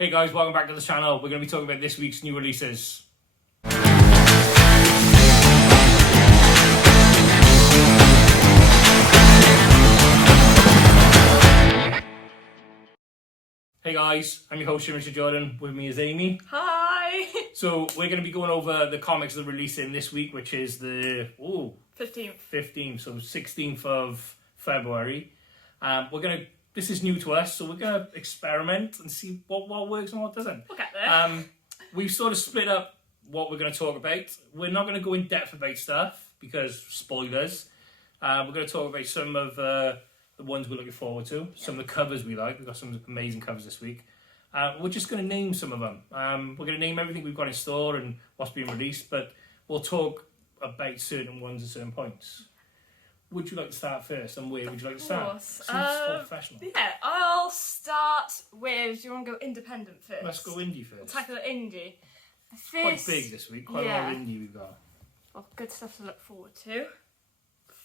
Hey guys, welcome back to the channel. We're going to be talking about this week's new releases. Hey guys, I'm your host, Richard Jordan. With me is Amy. Hi! So we're going to be going over the comics that are releasing this week, which is the 15th, so 16th of February. This is new to us, so we're going to experiment and see what works and what doesn't. We'll get there. We've sort of split up what we're going to talk about. We're not going to go in depth about stuff because spoilers. We're going to talk about some of the ones we're looking forward to, some of the covers we like. We've got some amazing covers this week. We're just going to name some of them. We're going to name everything we've got in store and what's being released, but we'll talk about certain ones at certain points. Would you like to start first, and where would you like to start? Seems professional. Yeah, I'll start with. Do you want to go independent first? Let's go indie first. We'll tackle indie. Quite big this week. Quite a lot of indie we've got. Well, good stuff to look forward to.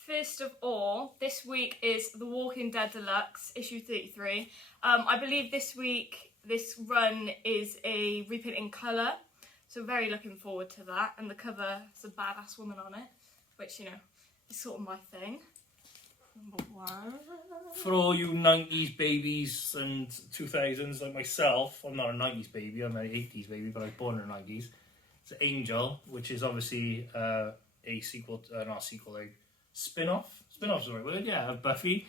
First of all, this week is The Walking Dead Deluxe, issue 33. I believe this week, this run is a reprint in colour, so very looking forward to that. And the cover has a badass woman on it, which, you know, is sort of my thing. Number one. For all you 90s babies and 2000s like myself, I'm not a 90s baby, I'm an 80s baby, but I was born in the 90s. It's Angel, which is obviously a sequel, a spin-off. Spin-off's the right word, yeah, of Buffy.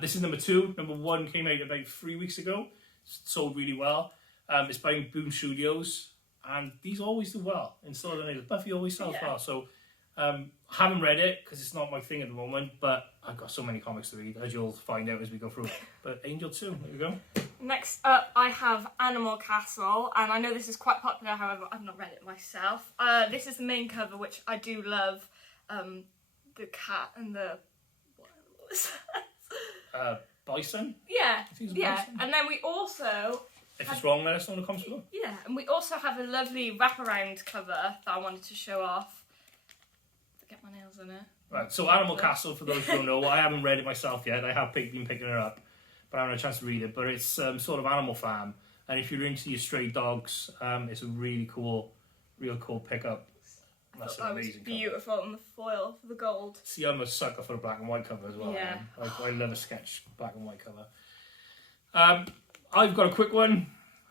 This is number 2. Number 1 came out about 3 weeks ago. Sold really well. It's by Boom Studios, and these always do well. In Still the Buffy always sells well, so haven't read it because it's not my thing at the moment, but I've got so many comics to read, as you'll find out as we go through. But Angel 2, there we go. Next up, I have Animal Castle, and I know this is quite popular, however, I've not read it myself. This is the main cover, which I do love. The cat and the... what was that? Bison? Yeah, yeah. Bison. And then we also... If it's wrong, let us know in the comments below. Yeah, and we also have a lovely wraparound cover that I wanted to show off. Get my nails in it. Right, so Animal Castle, for those who don't know, I haven't read it myself yet. I have been picking it up, but I haven't had a chance to read it. But it's sort of Animal Farm, and if you're into your stray dogs, it's a real cool pickup. That's an amazing cover. Beautiful on the foil for the gold. See, I'm a sucker for a black and white cover as well. Yeah. I love a sketch black and white cover. I've got a quick one.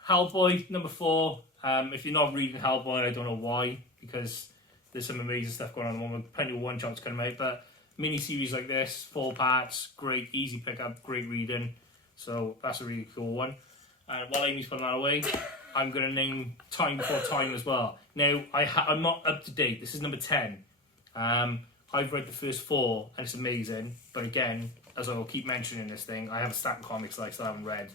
Hellboy, number 4. If you're not reading Hellboy, I don't know why, because there's some amazing stuff going on at the moment. Plenty of one-shots coming out, but mini-series like this, 4 parts, great, easy pickup, great reading. So that's a really cool one. While Amy's putting that away, I'm going to name Time Before Time as well. Now, I'm not up to date. This is number 10. I've read the first 4, and it's amazing. But again, as I'll keep mentioning this thing, I have a stack of comics that I still haven't read.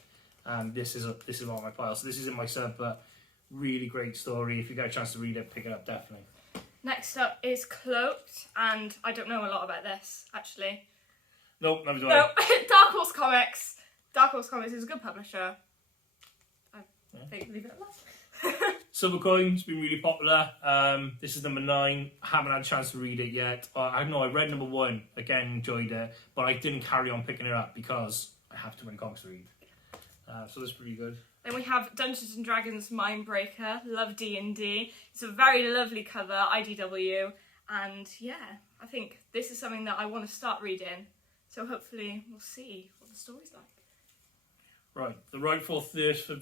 This is on my pile. So this is in my sub, but really great story. If you get a chance to read it, pick it up, definitely. Next up is Cloaked, and I don't know a lot about this, actually. Nope, never do No, Dark Horse Comics. Dark Horse Comics is a good publisher. I think leave it at that. Silver Coin's been really popular. This is number 9. I haven't had a chance to read it yet. I know I read number 1. Again, enjoyed it, but I didn't carry on picking it up because I have too many comics to read. So that's pretty good. Then we have Dungeons and Dragons Mindbreaker. Love D&D. It's a very lovely cover, IDW, and yeah, I think this is something that I want to start reading. So hopefully we'll see what the story's like. Right, The Rightful Thirst for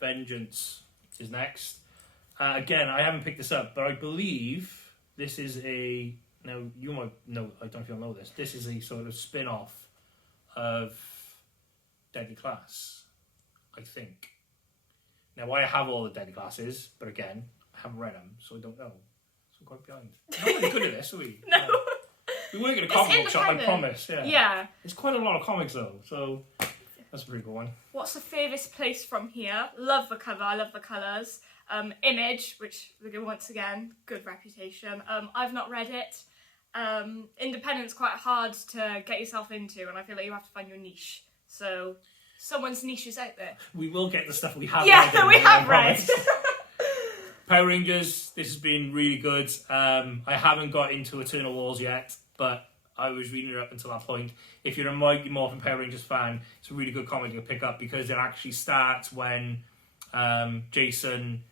Vengeance is next. Again, I haven't picked this up, but I believe this is a... Now, you might know, I don't know if you'll know this. This is a sort of spin-off of Deadly Class, I think. Now, I have all the Deadly Classes, but again, I haven't read them, so I don't know. So I'm quite behind. We're not really good at this, are we? No. We work at a comic book shop, I promise. Yeah. It's quite a lot of comics, though, so that's a pretty good one. What's the furthest place from here? Love the cover, I love the colours. Image, which, once again, good reputation. I've not read it. Independent's quite hard to get yourself into, and I feel like you have to find your niche. So, someone's niche is out there. We will get the stuff we have read. Yeah, we have read. Power Rangers, this has been really good. I haven't got into Eternal Wars yet, but I was reading it up until that point. If you're a Mighty Morphin Power Rangers fan, it's a really good comic to pick up because it actually starts when Jason,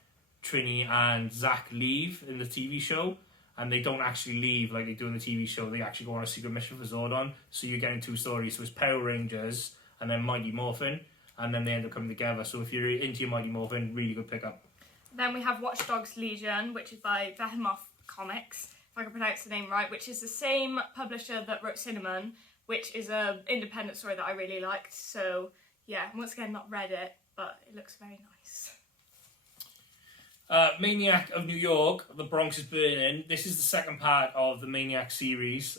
Trini, and Zach leave in the TV show, and they don't actually leave like they do in the TV show. They actually go on a secret mission for Zordon. So you're getting 2 stories. So it's Power Rangers and then Mighty Morphin, and then they end up coming together. So if you're into your Mighty Morphin, really good pickup. Then we have Watch Dogs Legion, which is by Behemoth Comics, if I can pronounce the name right, which is the same publisher that wrote Cinnamon, which is an independent story that I really liked. So yeah, once again, not read it, but it looks very nice. Maniac of New York, The Bronx is Burning. This is the second part of the Maniac series.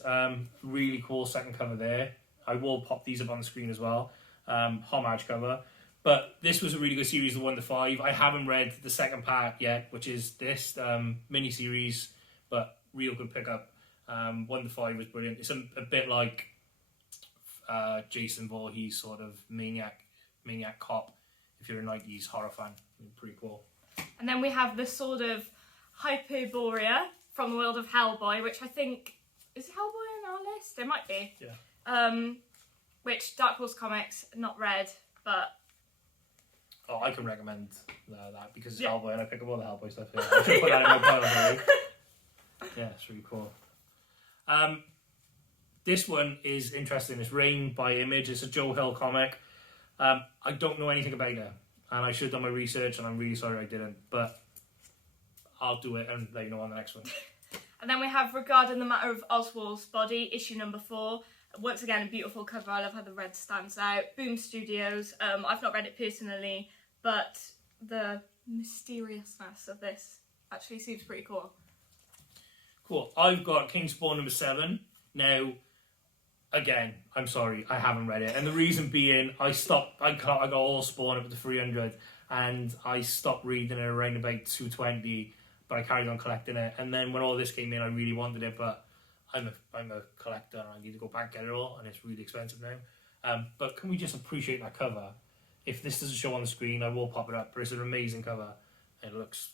Really cool second cover there. I will pop these up on the screen as well. Homage cover. But this was a really good series, the 1 to 5. I haven't read the second part yet, which is this mini-series, but real good pickup. 1 to 5 was brilliant. It's a bit like Jason Voorhees sort of maniac cop, if you're a 90s horror fan. Pretty cool. And then we have this sort of Hyperborea from the world of Hellboy, which I think is Hellboy on our list. There might be. Yeah. Which Dark Horse Comics not read, but I can recommend that because it's Yeah. Hellboy and I pick up all the Hellboy stuff. Yeah. I should put that in my pile already. Yeah, it's really cool. This one is interesting. It's Rain by Image. It's a Joe Hill comic. I don't know anything about it, and I should have done my research, and I'm really sorry I didn't, but I'll do it and let you know on the next one. And then we have Regarding the Matter of Oswald's Body, issue number 4. Once again, a beautiful cover. I love how the red stands out. Boom Studios. I've not read it personally, but the mysteriousness of this actually seems pretty cool. Cool. I've got Kingspawn number 7. Now, again, I'm sorry, I haven't read it. And the reason being, I got all Spawn up to 300, and I stopped reading it around about 220, but I carried on collecting it. And then when all this came in, I really wanted it, but I'm a collector, and I need to go back and get it all, and it's really expensive now. But can we just appreciate that cover? If this doesn't show on the screen, I will pop it up, but it's an amazing cover. It looks,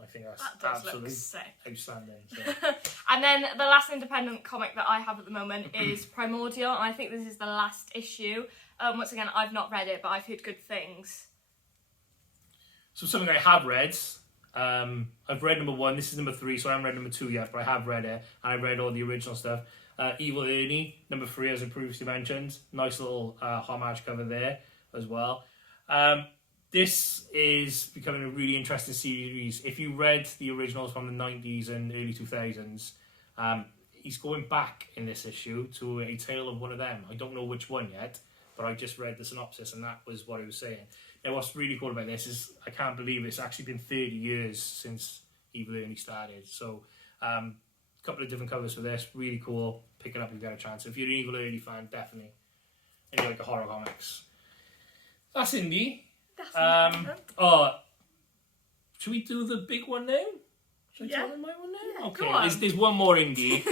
I think that's That does absolutely look sick. outstanding. So. And then the last independent comic that I have at the moment is Primordial, and I think this is the last issue. Once again, I've not read it, but I've heard good things. So something I have read, I've read number 1, this is number 3, so I haven't read number 2 yet, but I have read it, and I read all the original stuff. Evil Ernie, number 3, as I previously mentioned. Nice little homage cover there as well. This is becoming a really interesting series. If you read the originals from the 90s and early 2000s, he's going back in this issue to a tale of one of them. I don't know which one yet, but I just read the synopsis and that was what he was saying. Now, what's really cool about this is I can't believe it's actually been 30 years since Evil Ernie started. So, a couple of different covers for this. Really cool. Pick it up if you get a chance. If you're an Evil Ernie fan, definitely. And you like the horror comics. That's indie. Should we do the big one now? Should I tell them my one now? Yeah, okay, go on. there's one more indie,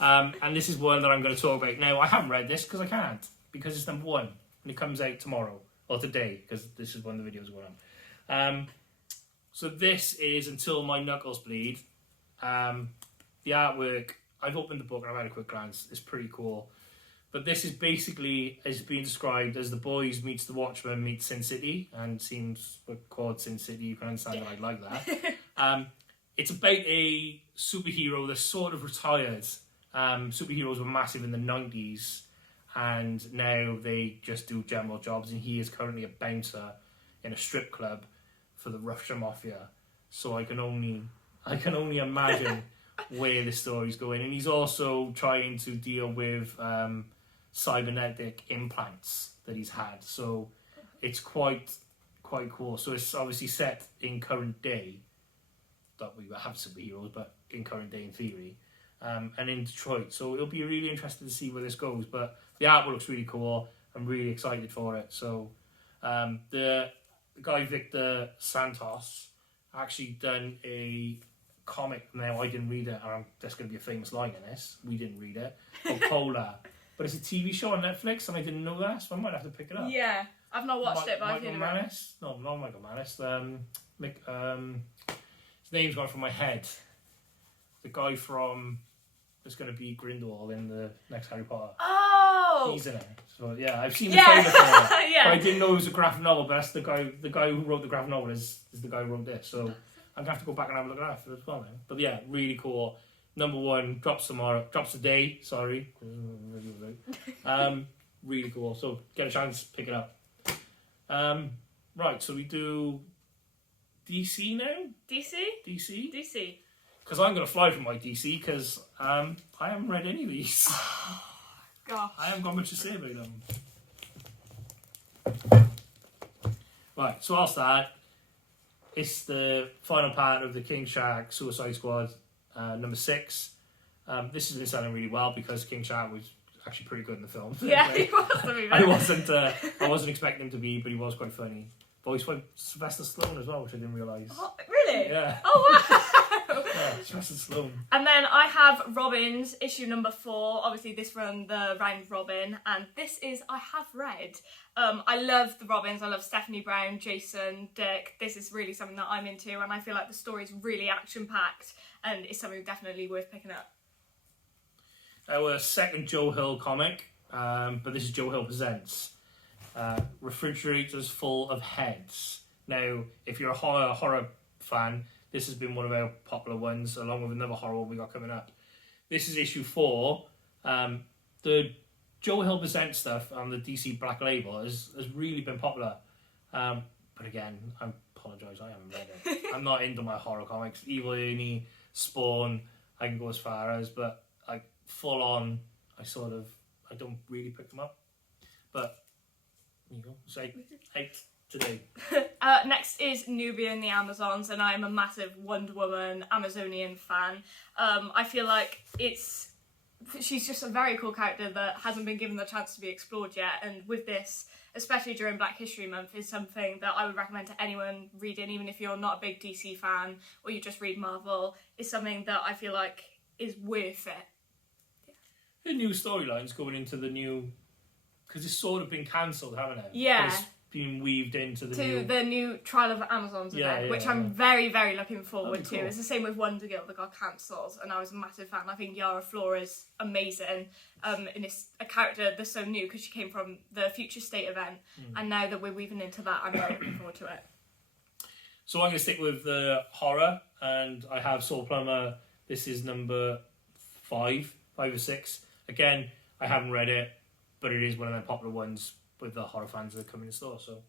and this is one that I'm going to talk about. Now, I haven't read this because I can't, because it's number 1, and it comes out tomorrow, or today, because this is when the videos are going on. So this is Until My Knuckles Bleed. The artwork, I've opened the book and I've had a quick glance. It's pretty cool. But this is basically, is being described as The Boys meets The Watchmen meets Sin City, and seems called Sin City, you can understand that I like that. It's about a superhero that's sort of retired. Superheroes were massive in the 90s, and now they just do general jobs, and he is currently a bouncer in a strip club for the Russian Mafia. So I can only imagine where the story's going. And he's also trying to deal with cybernetic implants that he's had, so it's quite cool. So it's obviously set in current day, that we have superheroes, but in current day in theory, and in Detroit, so it'll be really interesting to see where this goes. But the artwork looks really cool. I'm really excited for it. So the guy Victor Santos actually done a comic. Now, I didn't read it, and there's going to be a famous line in this, we didn't read it, called Polar. But it's a TV show on Netflix, and I didn't know that, so I might have to pick it up. Yeah, I've not watched it, but I've heard Michael about it. Manus? No, not Michael Manus. His name's gone from my head. The guy from... There's going to be Grindelwald in the next Harry Potter. Oh, Oh! He's in it. So yeah, I've seen the Yeah. trailer for it. Yeah. But I didn't know it was a graphic novel, but that's the guy who wrote the graphic novel is the guy who wrote this. So I'm gonna have to go back and have a look at that as well now. But yeah, really cool. Number 1 drops today, sorry. Really cool. So get a chance, pick it up. Right, so we do DC now? DC? DC? DC. Because I'm gonna fly from my DC because I haven't read any of these. Gosh. I haven't got much to say about them. Right, so I'll start. It's the final part of the King Shark Suicide Squad, number 6. This has been selling really well because King Shark was actually pretty good in the film. Yeah, he was, to be I fair. wasn't expecting him to be, but he was quite funny. Voiced by Sylvester Stallone as well, which I didn't realise. Oh, really? Yeah. Oh, wow. Yeah, Sylvester Stallone. And then I have Robin's issue number 4. Obviously, this run, the round Robin, and this is I have read. I love the Robins. I love Stephanie Brown, Jason, Dick. This is really something that I'm into, and I feel like the story's really action packed, and it's something definitely worth picking up. Our second Joe Hill comic, but this is Joe Hill Presents. Refrigerators Full of Heads. Now, if you're a horror fan, this has been one of our popular ones, along with another horror one we got coming up. This is issue 4. The Joe Hill Presents stuff on the DC Black Label has really been popular. But again, I apologise, I haven't read it. I'm not into my horror comics. Evil Ernie, Spawn, I can go as far as, but like full on, I don't really pick them up. But there you go. So 8 today. Next is Nubia in the Amazons, and I'm a massive Wonder Woman Amazonian fan. I feel like she's just a very cool character that hasn't been given the chance to be explored yet, and with this, especially during Black History Month, is something that I would recommend to anyone reading, even if you're not a big DC fan or you just read Marvel. Is something that I feel like is worth it. The new storylines going into the new, because it's sort of been cancelled, haven't it? Yeah. It's been weaved into the new Trial of Amazons event, which I'm very, very looking forward to. Cool. It's the same with Wonder Girl that got cancelled, and I was a massive fan. I think Yara Flora is amazing, and it's a character that's so new because she came from the Future State event, and now that we're weaving into that, I'm very looking forward to it. So I'm going to stick with the horror, and I have Soul Plumber. This is number 5 or 6. Again, I haven't read it, but it is one of the popular ones with the horror fans that are coming in store. So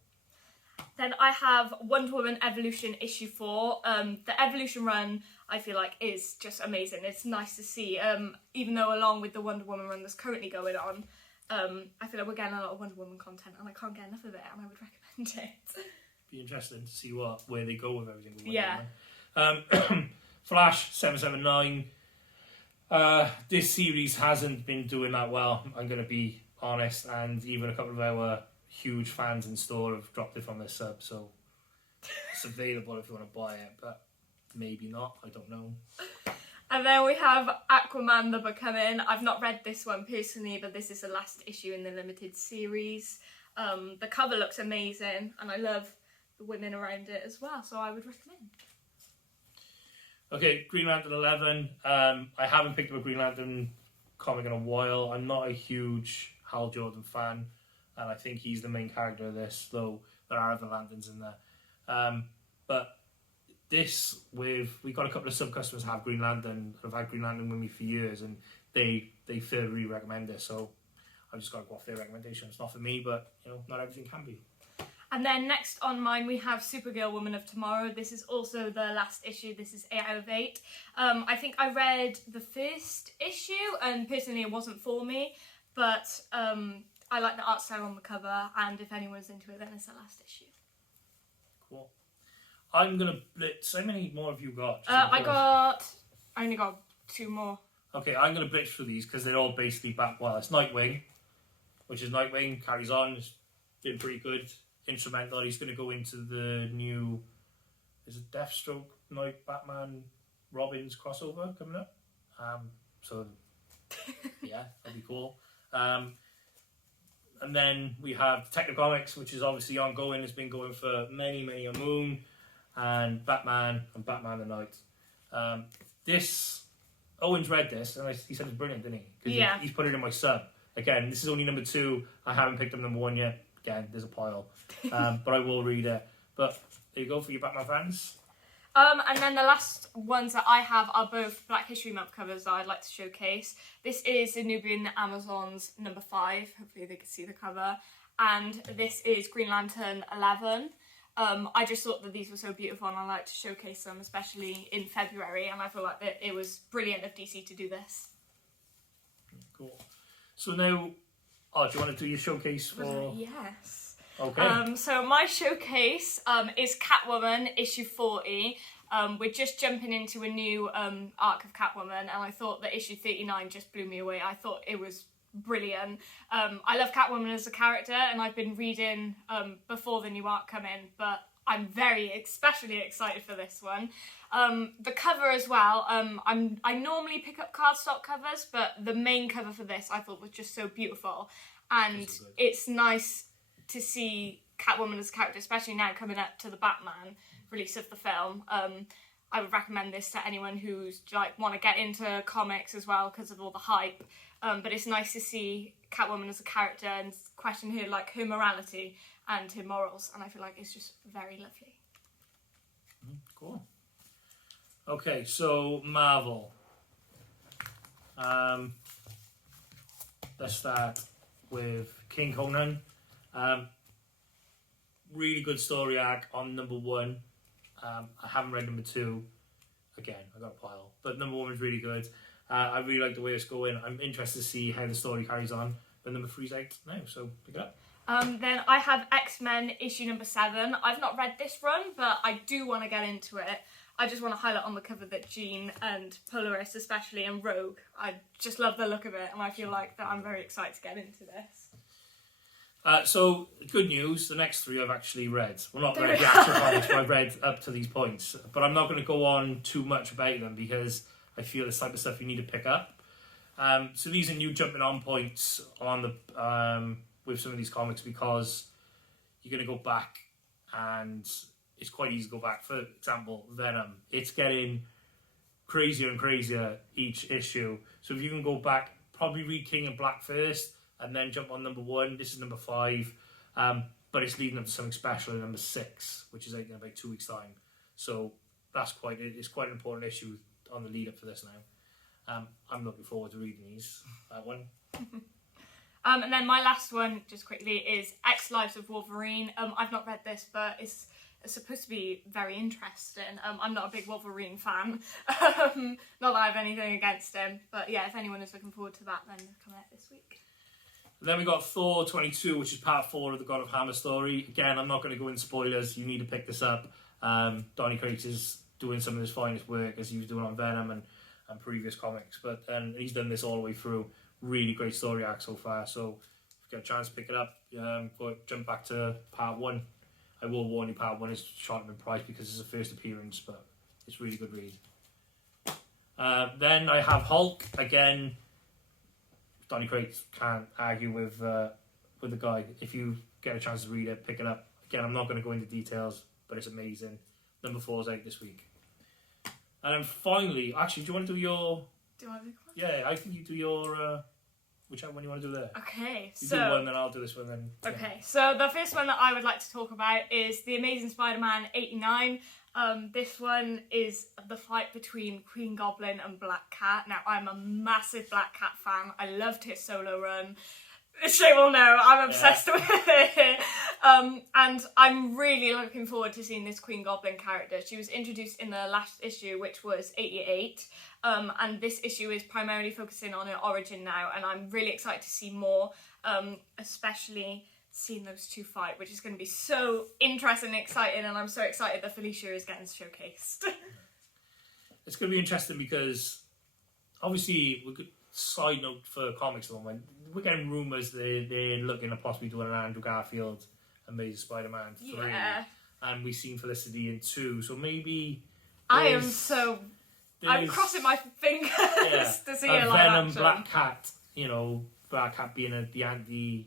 then I have Wonder Woman Evolution issue 4. The Evolution run, I feel like, is just amazing. It's nice to see, even though along with the Wonder Woman run that's currently going on, I feel like we're getting a lot of Wonder Woman content, and I can't get enough of it, and I would recommend it. Be interesting to see where they go with everything. With Yeah. Flash 779. This series hasn't been doing that well, I'm going to be honest, and even a couple of our huge fans in store have dropped it from their sub, so it's available if you want to buy it, but maybe not, I don't know. And then we have Aquaman The Becoming. I've not read this one personally, but this is the last issue in the limited series. The cover looks amazing, and I love the women around it as well, so I would recommend. Okay, Green Lantern 11. I haven't picked up a Green Lantern comic in a while. I'm not a huge Hal Jordan fan, and I think he's the main character of this, though there are other Lanterns in there. But this, we got a couple of sub-customers who have Green Lantern, have had Green Lantern with me for years, and they thoroughly recommend this, so I've just got to go off their recommendation. It's not for me, but not everything can be. And then next on mine we have Supergirl Woman of Tomorrow. This is also the last issue. This is 8 out of 8. I think I read the first issue, and personally it wasn't for me, but I like the art style on the cover, and if anyone's into it, then it's the last issue. Cool. I'm going to blitz. How many more have you got? I only got 2 more. Okay, I'm going to blitz through these because they're all basically back. Well, it's Nightwing, which is Nightwing, carries on, it's been pretty good. Instrumental. He's going to go into the new, is it Deathstroke, Night, Batman, Robin's crossover coming up? So yeah, that'd be cool. And then we have Detective Comics, which is obviously ongoing. It's been going for many a moon, and Batman the Night. Owen's read this, and he said it's brilliant, didn't he? 'Cause yeah. He's put it in my sub, Again, this is only number 2. I haven't picked up number 1 yet. Again, there's a pile. But I will read it. But there you go for your Batman fans. And then the last ones that I have are both Black History Month covers that I'd like to showcase. This is Nubian Amazons number 5. Hopefully they can see the cover. And this is Green Lantern 11. I just thought that these were so beautiful and I like to showcase them, especially in February. And I feel like that it was brilliant of DC to do this. Cool. So now, do you want to do your showcase for... Yes. Okay. So my showcase is Catwoman issue 40. We're just jumping into a new arc of Catwoman, and I thought that issue 39 just blew me away. I thought it was brilliant. I love Catwoman as a character, and I've been reading before the new arc come in, but I'm especially excited for this one. The cover as well. I normally pick up cardstock covers, but the main cover for this I thought was just so beautiful, and it's nice to see Catwoman as a character, especially now coming up to the Batman release of the film. I would recommend this to anyone who's like want to get into comics as well because of all the hype. But it's nice to see Catwoman as a character and question her morality and her morals, and I feel like it's just very lovely. Cool. Okay, so Marvel. Let's start with King Conan. Really good story arc on number 1. I haven't read number 2. Again, I got a pile. But number 1 was really good. I really like the way it's going. I'm interested to see how the story carries on. But number 3's out now, so pick it up. Then I have X-Men issue number 7. I've not read this run, but I do want to get into it. I just want to highlight on the cover that Jean and Polaris especially and Rogue, I just love the look of it, and I feel like that I'm very excited to get into this. So, good news, the next 3 I've actually read. Well, not read the actual comics, but I've read up to these points. But I'm not going to go on too much about them because I feel it's the type of stuff you need to pick up. So these are new jumping on points on the with some of these comics because you're going to go back and it's quite easy to go back. For example, Venom. It's getting crazier and crazier each issue. So if you can go back, probably read King and Black first, and then jump on number 1. This is number 5, but it's leading up to something special in number 6, which is out in about 2 weeks' time. So it's quite an important issue on the lead up for this now. I'm looking forward to reading that one. And then my last one, just quickly, is X Lives of Wolverine. I've not read this, but it's supposed to be very interesting. I'm not a big Wolverine fan. Not that I have anything against him, but yeah, if anyone is looking forward to that, then come out this week. Then we got Thor 22, which is part 4 of the God of Hammer story. Again, I'm not going to go into spoilers. You need to pick this up. Donny Cates is doing some of his finest work as he was doing on Venom and previous comics. But he's done this all the way through. Really great story arc so far. So if you get a chance to pick it up, jump back to part 1. I will warn you, part 1 is short in price because it's a first appearance, but it's a really good read. Then I have Hulk. Again, Donny Cates can't argue with the guy. If you get a chance to read it, pick it up. Again, I'm not going to go into details, but it's amazing. Number 4 is out this week. And then finally, actually, do you want to do your... Do I do one? Yeah, I think you do your... whichever one you want to do there. Okay, You do one, then I'll do this one, then... Yeah. Okay, so the first one that I would like to talk about is The Amazing Spider-Man 89. This one is the fight between Queen Goblin and Black Cat. Now, I'm a massive Black Cat fan. I loved his solo run. She will know, I'm obsessed with it. And I'm really looking forward to seeing this Queen Goblin character. She was introduced in the last issue, which was 88. And this issue is primarily focusing on her origin now. And I'm really excited to see more, especially seeing those two fight, which is going to be so interesting and exciting. And I'm so excited that Felicia is getting showcased. It's going to be interesting because, obviously, we could... Side note for comics at the moment, we're getting rumours they're looking at possibly doing an Andrew Garfield Amazing Spider-Man 3. Yeah. And we've seen Felicity in 2, so maybe... I'm crossing my fingers to see a live Venom, action. Black Cat, Black Cat being the anti,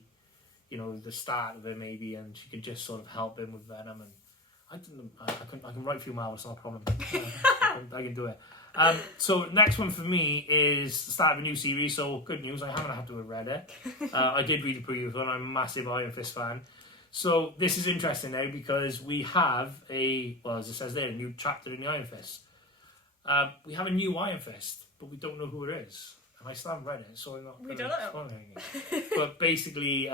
the start of it maybe, and she could just sort of help him with Venom. And I can write a few miles, it's not a problem. I can do it. So next one for me is the start of a new series. So good news, I haven't had to have read it. I did read the previous one. I'm a massive Iron Fist fan. So this is interesting now because we have as it says there, a new chapter in the Iron Fist. We have a new Iron Fist, but we don't know who it is. And I still haven't read it, so I'm not going to spoil anything. But basically,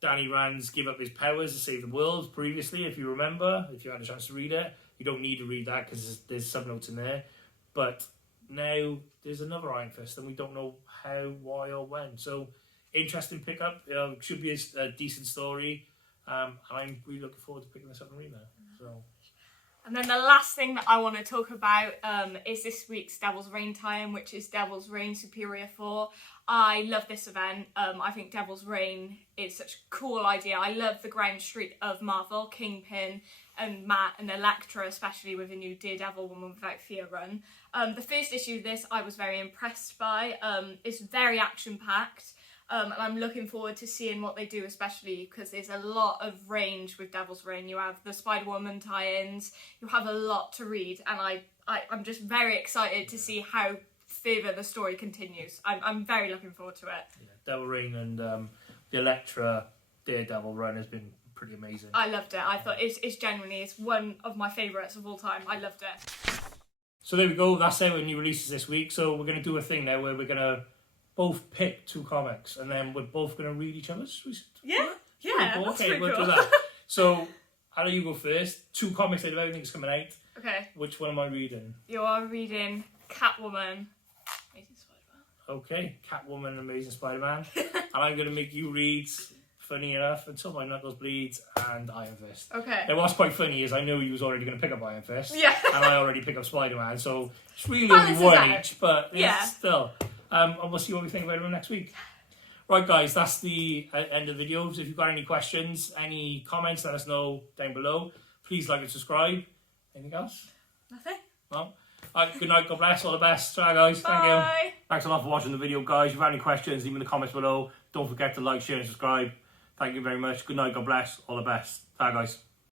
Danny Rand's give up his powers to save the world previously, if you remember, if you had a chance to read it. You don't need to read that because there's some notes in there. But now there's another Iron Fist and we don't know how, why or when. So interesting pickup. Should be a decent story. And I'm really looking forward to picking this up and reading it. So. And then the last thing that I want to talk about is this week's Devil's Reign tie-in, which is Devil's Reign Superior 4. I love this event. I think Devil's Reign is such a cool idea. I love the ground street of Marvel, Kingpin and Matt and Elektra, especially with a new Daredevil Woman Without Fear run. The first issue of this I was very impressed by. It's very action-packed. And I'm looking forward to seeing what they do, especially because there's a lot of range with Devil's Reign. You have the Spider-Woman tie-ins, you have a lot to read, and I'm just very excited to see how further the story continues. I'm very looking forward to it. Yeah, Devil Reign and the Elektra Daredevil run has been pretty amazing. I loved it. I thought it's genuinely one of my favourites of all time. I loved it. So there we go. That's it when new releases this week. So we're going to do a thing now where we're going to both pick 2 comics and then we're both going to read each other's. Yeah, cool. that's Okay, pretty we'll cool. do that. So, Anna, you go first. 2 comics out of everything that's coming out. Okay. Which one am I reading? You are reading Catwoman. Amazing Spider-Man. Okay, Catwoman, Amazing Spider-Man. And I'm going to make you read, funny enough, Until My Knuckles Bleeds and Iron Fist. Okay. Now, what's quite funny is I knew you was already going to pick up Iron Fist. Yeah. And I already picked up Spider-Man, so it's really Balances only one out. each, but it's Yeah. still. And we'll see what we think about them next week. Right, guys, that's the end of the video. So if you've got any questions, any comments, let us know down below. Please like and subscribe. Anything else? Nothing. No? All right, good night, God bless, all the best. Bye, guys. Thank you. Bye. Thanks a lot for watching the video, guys. If you have any questions, leave them in the comments below. Don't forget to like, share, and subscribe. Thank you very much. Good night, God bless, all the best. Bye, guys.